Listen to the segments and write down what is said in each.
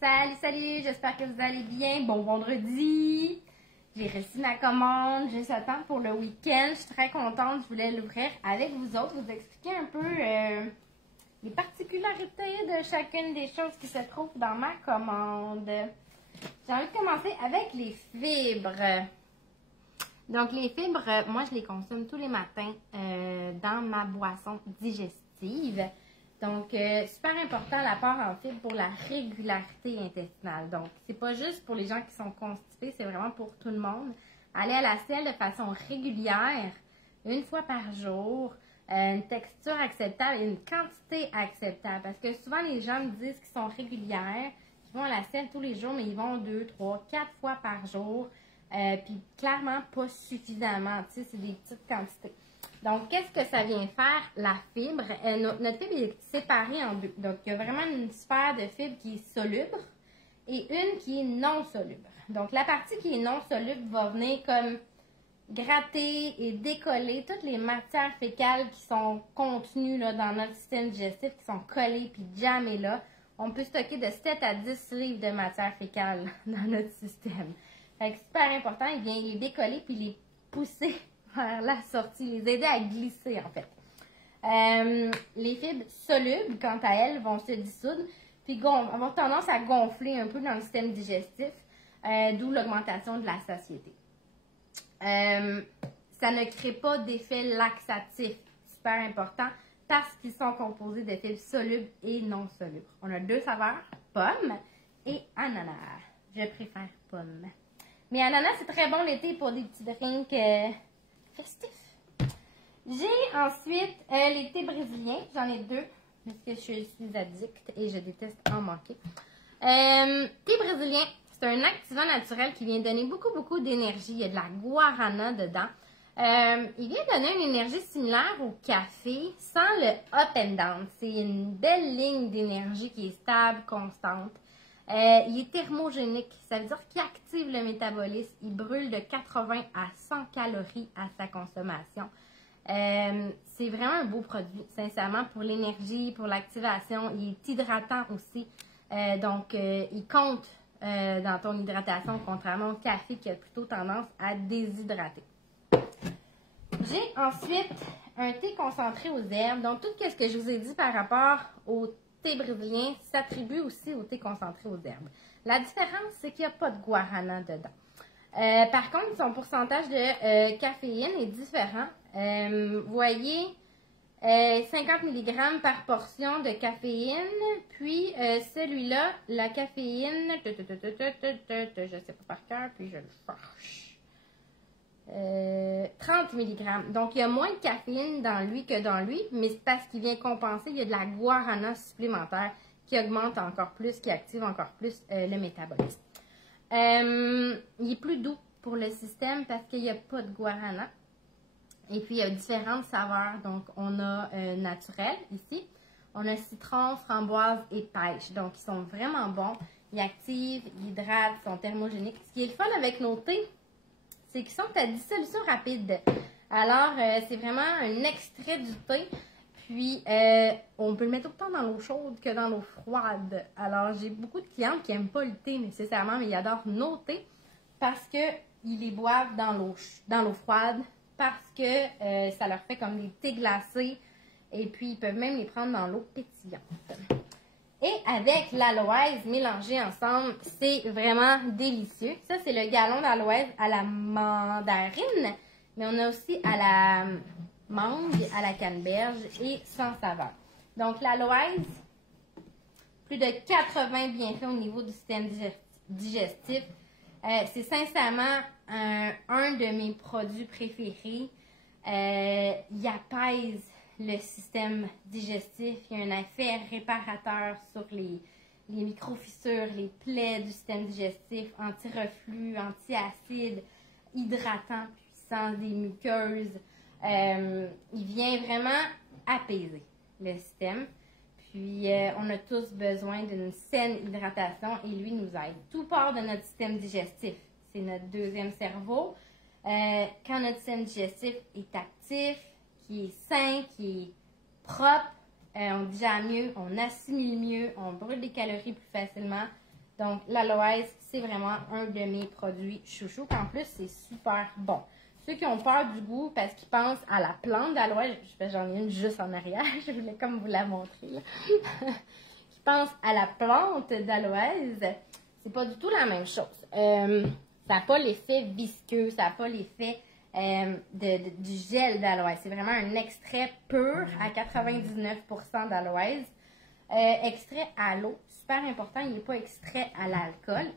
Salut, salut, j'espère que vous allez bien. Bon vendredi. J'ai reçu ma commande juste à temps pour le week-end. Je suis très contente, je voulais l'ouvrir avec vous autres, vous expliquer un peu les particularités de chacune des choses qui se trouvent dans ma commande. J'ai envie de commencer avec les fibres. Donc les fibres, moi je les consomme tous les matins dans ma boisson digestive. Donc, super important l'apport en fibres pour la régularité intestinale. Donc, c'est pas juste pour les gens qui sont constipés, c'est vraiment pour tout le monde. Aller à la selle de façon régulière, une fois par jour, une texture acceptable et une quantité acceptable. Parce que souvent, les gens me disent qu'ils sont régulières, qu'ils vont à la selle tous les jours, mais ils vont 2, 3, 4 fois par jour. Puis, clairement, pas suffisamment. Tu sais, c'est des petites quantités. Donc, qu'est-ce que ça vient faire, la fibre? Notre fibre est séparée en deux. Donc, il y a vraiment une sphère de fibre qui est soluble et une qui est non soluble. Donc, la partie qui est non soluble va venir comme gratter et décoller toutes les matières fécales qui sont contenues là, dans notre système digestif, qui sont collées puis jammées là. On peut stocker de 7 à 10 livres de matière fécale dans notre système. Fait que super important, il vient les décoller puis les pousser vers la sortie, les aider à glisser en fait. Les fibres solubles, quant à elles, vont se dissoudre, puis avoir tendance à gonfler un peu dans le système digestif, d'où l'augmentation de la satiété. Ça ne crée pas d'effet laxatif, super important, parce qu'ils sont composés de fibres solubles et non solubles. On a deux saveurs, pomme et ananas. Je préfère pomme. Mais ananas, c'est très bon l'été pour des petits drinks festif. J'ai ensuite les thés brésiliens. J'en ai deux parce que je suis addict et je déteste en manquer. Thé brésilien, c'est un activant naturel qui vient donner beaucoup d'énergie. Il y a de la guarana dedans. Il vient donner une énergie similaire au café sans le up and down. C'est une belle ligne d'énergie qui est stable, constante. Il est thermogénique, ça veut dire qu'il active le métabolisme. Il brûle de 80 à 100 calories à sa consommation. C'est vraiment un beau produit, sincèrement, pour l'énergie, pour l'activation. Il est hydratant aussi. Donc, il compte dans ton hydratation, contrairement au café qui a plutôt tendance à déshydrater. J'ai ensuite un thé concentré aux herbes. Donc, tout ce que je vous ai dit par rapport au thé brésilien s'attribue aussi au thé concentré aux herbes. La différence, c'est qu'il n'y a pas de guarana dedans. Par contre, son pourcentage de caféine est différent. Vous voyez, 50 mg par portion de caféine, puis celui-là, la caféine, je ne sais pas par cœur, puis je le cherche. 30 mg. Donc, il y a moins de caféine dans lui que dans lui, mais c'est parce qu'il vient compenser, il y a de la guarana supplémentaire qui augmente encore plus, qui active encore plus le métabolisme. Il est plus doux pour le système parce qu'il n'y a pas de guarana. Et puis, il y a différentes saveurs. Donc, on a naturel ici. On a citron, framboise et pêche. Donc, ils sont vraiment bons. Ils activent, ils hydratent, ils sont thermogéniques. Ce qui est le fun avec nos thés, c'est qu'ils sont à dissolution rapide. Alors, c'est vraiment un extrait du thé. Puis, on peut le mettre autant dans l'eau chaude que dans l'eau froide. Alors, j'ai beaucoup de clientes qui n'aiment pas le thé nécessairement, mais ils adorent nos thés parce qu'ils les boivent dans l'eau froide, parce que ça leur fait comme des thés glacés. Et puis, ils peuvent même les prendre dans l'eau pétillante. Et avec l'aloès mélangé ensemble, c'est vraiment délicieux. Ça, c'est le galon d'aloès à la mandarine, mais on a aussi à la mangue, à la canneberge et sans saveur. Donc, l'aloès, plus de 80 bienfaits au niveau du système digestif. C'est sincèrement un de mes produits préférés. Il apaise le système digestif, il y a un effet réparateur sur les micro-fissures, les plaies du système digestif, anti-reflux, anti-acide, hydratant, puissant des muqueuses. Il vient vraiment apaiser le système. Puis, on a tous besoin d'une saine hydratation et lui nous aide. Tout part de notre système digestif. C'est notre deuxième cerveau. Quand notre système digestif est actif, qui est sain, qui est propre, on digère mieux, on assimile mieux, on brûle des calories plus facilement. Donc, l'aloès, c'est vraiment un de mes produits chouchous. En plus, c'est super bon. Ceux qui ont peur du goût parce qu'ils pensent à la plante d'aloès, j'en ai une juste en arrière, je voulais comme vous la montrer, là. Qui pensent à la plante d'aloès, c'est pas du tout la même chose. Ça n'a pas l'effet visqueux, ça n'a pas l'effet du gel d'aloès. C'est vraiment un extrait pur à 99% d'aloès. Extrait à l'eau, super important, il n'est pas extrait à l'alcool.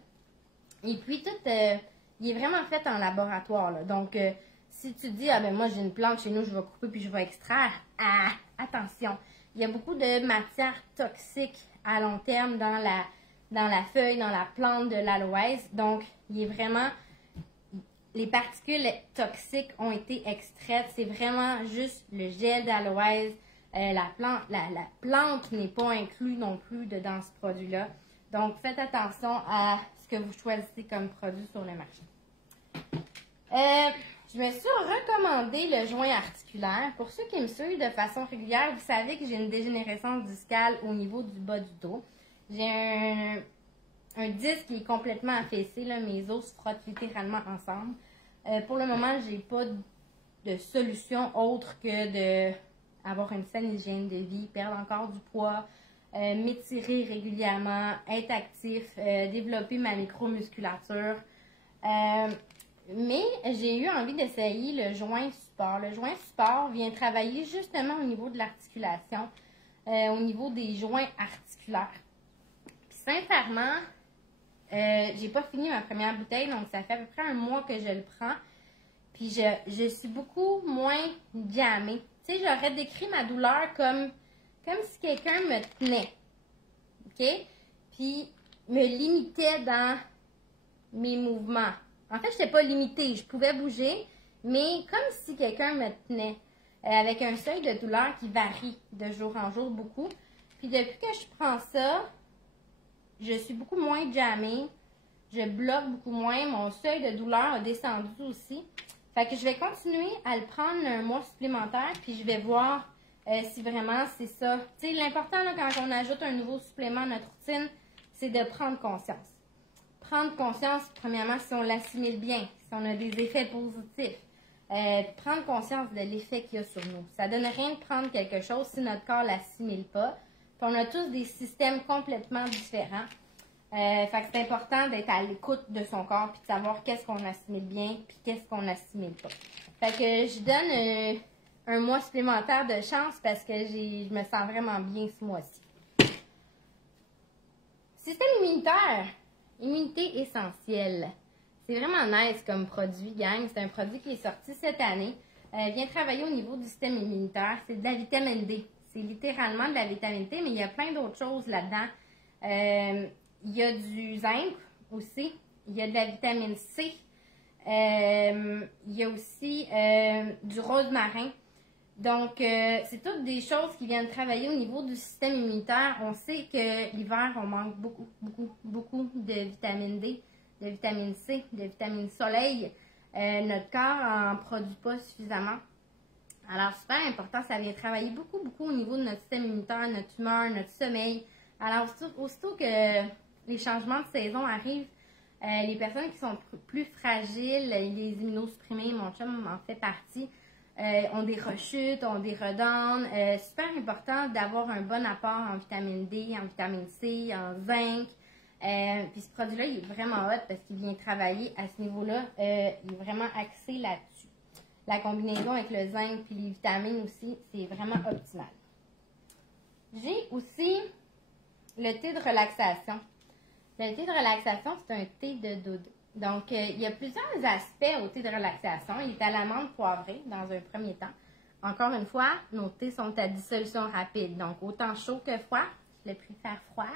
Et puis, il est vraiment fait en laboratoire, là. Donc, si tu dis, ah ben moi j'ai une plante chez nous, je vais couper puis je vais extraire, attention, il y a beaucoup de matières toxiques à long terme dans la feuille, dans la plante de l'aloès. Donc, il est vraiment, les particules toxiques ont été extraites. C'est vraiment juste le gel d'aloès. La plante n'est pas inclue non plus dans ce produit-là. Donc, faites attention à ce que vous choisissez comme produit sur le marché. Je me suis recommandé le joint articulaire. Pour ceux qui me suivent de façon régulière, vous savez que j'ai une dégénérescence discale au niveau du bas du dos. J'ai un disque qui est complètement affaissé, là, mes os se frottent littéralement ensemble. Pour le moment, j'ai pas de solution autre que d'avoir une saine hygiène de vie, perdre encore du poids, m'étirer régulièrement, être actif, développer ma micromusculature. Mais j'ai eu envie d'essayer le joint support. Le joint support vient travailler justement au niveau de l'articulation, au niveau des joints articulaires. Puis sincèrement, j'ai pas fini ma première bouteille, donc ça fait à peu près un mois que je le prends. Puis je suis beaucoup moins jammée. Tu sais, j'aurais décrit ma douleur comme si quelqu'un me tenait. OK? Puis me limitait dans mes mouvements. En fait, je n'étais pas limitée. Je pouvais bouger, mais comme si quelqu'un me tenait. Avec un seuil de douleur qui varie de jour en jour beaucoup. Puis depuis que je prends ça, je suis beaucoup moins jammée. Je bloque beaucoup moins. Mon seuil de douleur a descendu aussi. Fait que je vais continuer à le prendre un mois supplémentaire, puis je vais voir si vraiment c'est ça. Tu sais, l'important quand on ajoute un nouveau supplément à notre routine, c'est de prendre conscience. Prendre conscience, premièrement, si on l'assimile bien, si on a des effets positifs. Prendre conscience de l'effet qu'il y a sur nous. Ça ne donne rien de prendre quelque chose si notre corps ne l'assimile pas. Puis on a tous des systèmes complètement différents. Fait que c'est important d'être à l'écoute de son corps puis de savoir qu'est-ce qu'on assimile bien puis qu'est-ce qu'on assimile pas. Fait que je donne un mois supplémentaire de chance parce que je me sens vraiment bien ce mois-ci. Système immunitaire. Immunité essentielle. C'est vraiment nice comme produit, gang. C'est un produit qui est sorti cette année. Vient travailler au niveau du système immunitaire. C'est de la vitamine D. C'est littéralement de la vitamine D, mais il y a plein d'autres choses là-dedans. Il y a du zinc aussi, il y a de la vitamine C, il y a aussi du rosemarine. Donc, c'est toutes des choses qui viennent travailler au niveau du système immunitaire. On sait que l'hiver, on manque beaucoup de vitamine D, de vitamine C, de vitamine soleil. Notre corps n'en produit pas suffisamment. Alors, super important, ça vient travailler beaucoup au niveau de notre système immunitaire, notre humeur, notre sommeil. Alors, aussitôt que les changements de saison arrivent, les personnes qui sont plus fragiles, les immunosupprimés, mon chum en fait partie, ont des rechutes, ont des redowns. Super important d'avoir un bon apport en vitamine D, en vitamine C, en zinc. Puis ce produit-là, il est vraiment hot parce qu'il vient travailler à ce niveau-là. Il est vraiment axé là-dessus. La combinaison avec le zinc puis les vitamines aussi, c'est vraiment optimal. J'ai aussi le thé de relaxation. Le thé de relaxation, c'est un thé de dodo. Donc, il y a plusieurs aspects au thé de relaxation. Il est à l'amande poivrée dans un premier temps. Encore une fois, nos thés sont à dissolution rapide. Donc, autant chaud que froid. Je le préfère froid.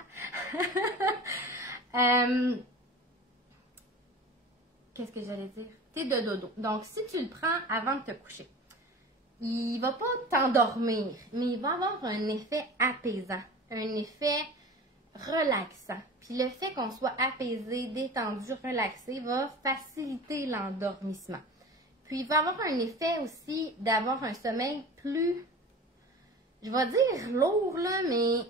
Qu'est-ce que j'allais dire? Thé de dodo. Donc, si tu le prends avant de te coucher, il ne va pas t'endormir, mais il va avoir un effet apaisant, un effet relaxant. Puis le fait qu'on soit apaisé, détendu, relaxé va faciliter l'endormissement. Puis il va avoir un effet aussi d'avoir un sommeil plus, je vais dire lourd là, mais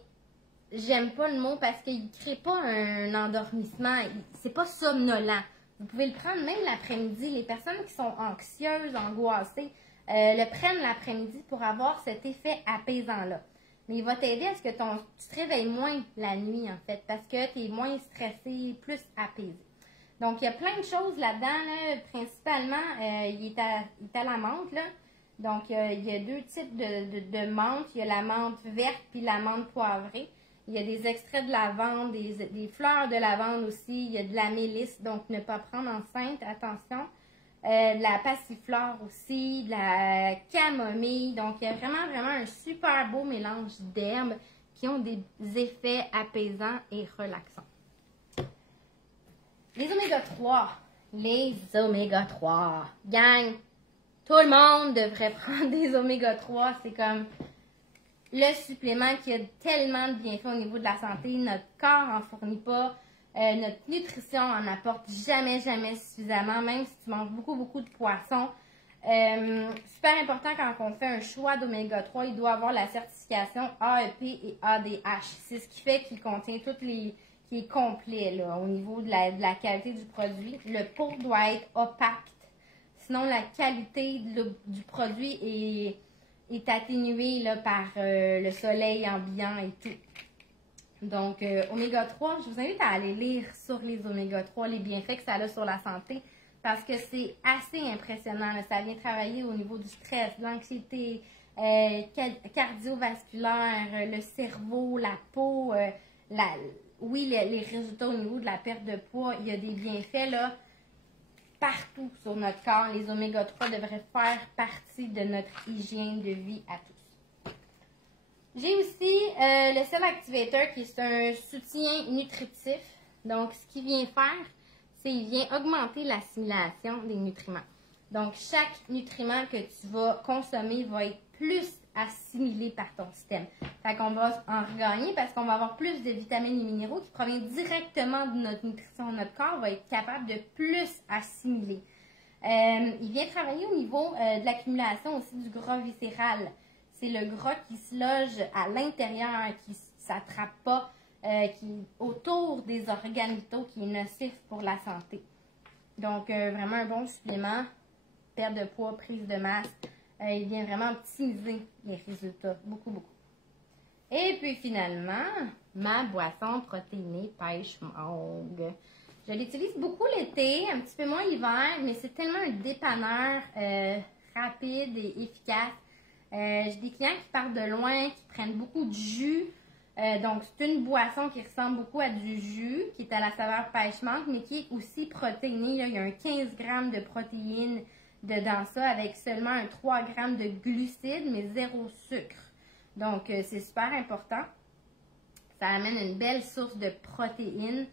j'aime pas le mot parce qu'il crée pas un endormissement. C'est pas somnolent. Vous pouvez le prendre même l'après-midi. Les personnes qui sont anxieuses, angoissées, le prennent l'après-midi pour avoir cet effet apaisant-là. Mais il va t'aider à ce que tu te réveilles moins la nuit, en fait, parce que tu es moins stressé, plus apaisé. Donc, il y a plein de choses là-dedans, là. Principalement, il est à la menthe, là. Donc, il y a deux types de menthe. Il y a la menthe verte puis la menthe poivrée. Il y a des extraits de lavande, des fleurs de lavande aussi. Il y a de la mélisse, donc ne pas prendre enceinte, attention. De la passiflore aussi, de la camomille. Donc, il y a vraiment, vraiment un super beau mélange d'herbes qui ont des effets apaisants et relaxants. Les oméga 3. Les oméga 3. Gang, tout le monde devrait prendre des oméga 3. C'est comme le supplément qui a tellement de bienfaits au niveau de la santé. Notre corps n'en fournit pas. Notre nutrition en apporte jamais, jamais suffisamment, même si tu manges beaucoup, beaucoup de poissons. Super important quand on fait un choix d'oméga 3, il doit avoir la certification AEP et ADH. C'est ce qui fait qu'il contient toutes les... qui est complet là, au niveau de la qualité du produit. Le pot doit être opaque. Sinon, la qualité du produit est atténuée là, par le soleil ambiant et tout. Donc, oméga 3, je vous invite à aller lire sur les oméga 3, les bienfaits que ça a sur la santé, parce que c'est assez impressionnant. Là. Ça vient travailler au niveau du stress, de l'anxiété, cardiovasculaire, le cerveau, la peau, oui, les résultats au niveau de la perte de poids. Il y a des bienfaits là, partout sur notre corps. Les oméga 3 devraient faire partie de notre hygiène de vie à tous. J'ai aussi le Cell Activator qui est un soutien nutritif. Donc, ce qu'il vient faire, c'est qu'il vient augmenter l'assimilation des nutriments. Donc, chaque nutriment que tu vas consommer va être plus assimilé par ton système. Fait qu'on va en regagner parce qu'on va avoir plus de vitamines et minéraux qui proviennent directement de notre nutrition. Notre corps va être capable de plus assimiler. Il vient travailler au niveau de l'accumulation aussi du gras viscéral. C'est le gras qui se loge à l'intérieur, qui ne s'attrape pas, qui est autour des organes vitaux, qui est nocif pour la santé. Donc, vraiment un bon supplément, perte de poids, prise de masse. Il vient vraiment optimiser les résultats, beaucoup, beaucoup. Et puis finalement, ma boisson protéinée pêche mangue. Je l'utilise beaucoup l'été, un petit peu moins l'hiver, mais c'est tellement un dépanneur rapide et efficace. J'ai des clients qui partent de loin, qui prennent beaucoup de jus. Donc, c'est une boisson qui ressemble beaucoup à du jus, qui est à la saveur pêche-mangue, mais qui est aussi protéinée. Là. Il y a un 15 grammes de protéines dedans ça, avec seulement un 3 grammes de glucides, mais zéro sucre. Donc, c'est super important. Ça amène une belle source de protéines.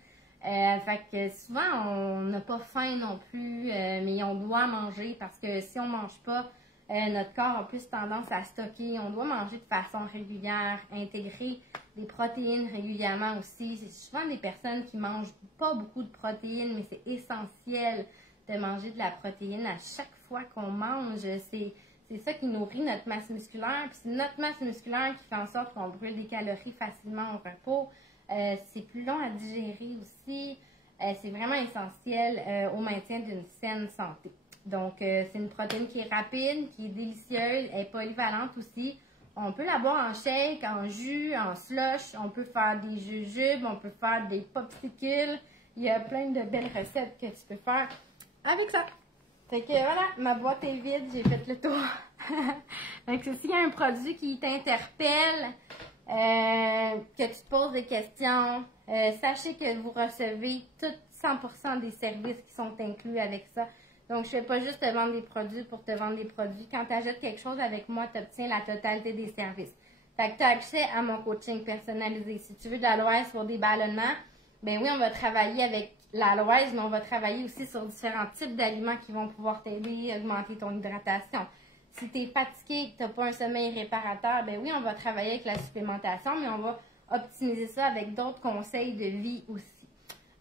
Fait que souvent, on n'a pas faim non plus, mais on doit manger parce que si on ne mange pas, notre corps a plus tendance à stocker. On doit manger de façon régulière, intégrer des protéines régulièrement aussi. C'est souvent des personnes qui ne mangent pas beaucoup de protéines, mais c'est essentiel de manger de la protéine à chaque fois qu'on mange. C'est ça qui nourrit notre masse musculaire. Puis c'est notre masse musculaire qui fait en sorte qu'on brûle des calories facilement au repos. C'est plus long à digérer aussi. C'est vraiment essentiel au maintien d'une saine santé. Donc, c'est une protéine qui est rapide, qui est délicieuse, elle est polyvalente aussi. On peut la boire en shake, en jus, en slush. On peut faire des jujubes, on peut faire des popsicles. Il y a plein de belles recettes que tu peux faire avec ça. Fait que voilà, ma boîte est vide, j'ai fait le tour. Donc, s'il y a un produit qui t'interpelle, que tu te poses des questions, sachez que vous recevez tout 100% des services qui sont inclus avec ça. Donc, je ne fais pas juste te vendre des produits pour te vendre des produits. Quand tu achètes quelque chose avec moi, tu obtiens la totalité des services. Fait que tu as accès à mon coaching personnalisé. Si tu veux de l'aloès pour des ballonnements, ben oui, on va travailler avec l'aloès, mais on va travailler aussi sur différents types d'aliments qui vont pouvoir t'aider à augmenter ton hydratation. Si tu es fatigué et que tu n'as pas un sommeil réparateur, ben oui, on va travailler avec la supplémentation, mais on va optimiser ça avec d'autres conseils de vie aussi.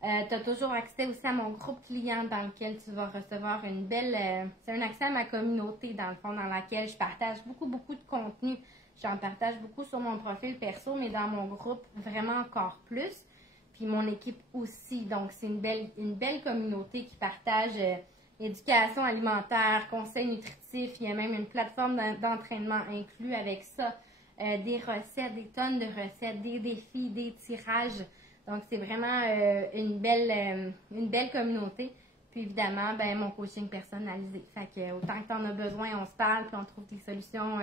Tu as toujours accès aussi à mon groupe client dans lequel tu vas recevoir une belle... c'est un accès à ma communauté, dans le fond, dans laquelle je partage beaucoup, beaucoup de contenu J'en partage beaucoup sur mon profil perso, mais dans mon groupe, vraiment encore plus. Puis mon équipe aussi. Donc, c'est une belle communauté qui partage éducation alimentaire, conseils nutritifs. Il y a même une plateforme d'entraînement inclus avec ça. Des recettes, des tonnes de recettes, des défis, des tirages. Donc, c'est vraiment une belle communauté. Puis évidemment, ben, mon coaching personnalisé. Fait que autant que tu en as besoin, on se parle, puis on trouve des solutions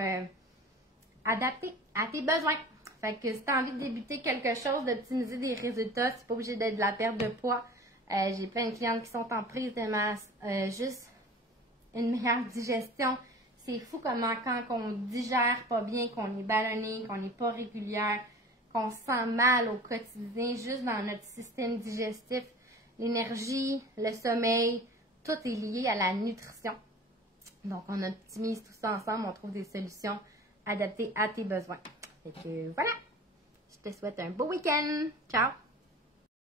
adaptées à tes besoins. Fait que si tu as envie de débuter quelque chose, d'optimiser des résultats, c'est pas obligé d'être de la perte de poids. J'ai plein de clientes qui sont en prise de masse. Juste une meilleure digestion. C'est fou comment quand on digère pas bien, qu'on est ballonné, qu'on n'est pas régulière, qu'on se sent mal au quotidien, juste dans notre système digestif, l'énergie, le sommeil, tout est lié à la nutrition. Donc, on optimise tout ça ensemble, on trouve des solutions adaptées à tes besoins. Fait que voilà, je te souhaite un beau week-end. Ciao!